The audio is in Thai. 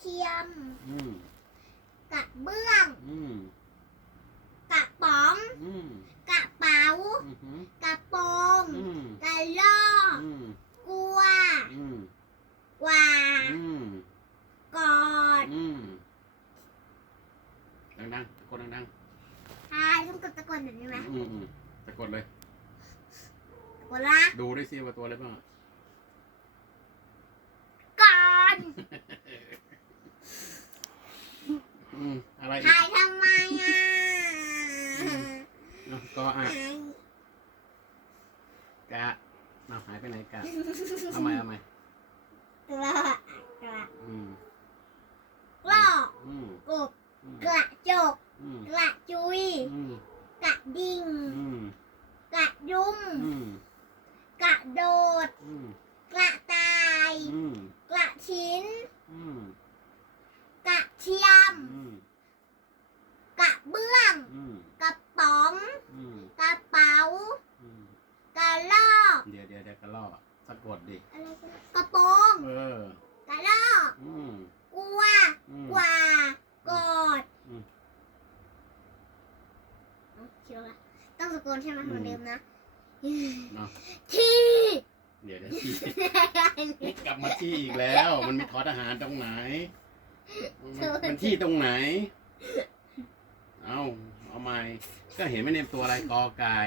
เทียม อืมกระเบื้อง อืมกระป๋อง อืมกระเป๋า อืมอืมกระโปรงอืมกระลอกอืมกลัวอืมกว่าอืมกอดอืมดังๆตะโกนดังใช่ต้องกดตะโกนแบบนี้ไหมๆอืมอืมตะโกนเลยตะโกนละดูด้วยสิว่าตัวอะไรบ้างก่อน อืมอะไรอีก ถ่ายทำไมอะ อะ ก็อะถ่ายกะเอาหายไปไหนกะเอาใหม่เอาใหม่กระกระอืมกรอกอืมกบอืมกระจกอืมกระจุยอืมกระดิ่งอืมกระดุมอืมกระโดด อืมกระต่าย อืมกระชิ้น อืมกระเทียม อืม กระเบื้อง อืม กระป๋อง อืม กระเป๋าอืมกระลอกเดี๋ยวเดี๋ยวเดี๋ยวกระลอกสะกดดิอะไรกันกระโปรงเออกระลอกอืมกลัวอืมกว่ากอดอืมเอาคิดว่าต้องสะกดใช่ไหมเหมือนเดิมนะเนาะที่เดี๋ยวเดี๋ยวที่กลับมาที่อีกแล้ว มันมีทอทหารตรงไหน มันมันที่ตรงไหน เอาเอาใหม่ก็เห็นไม่เนมตัวอะไรกอไก่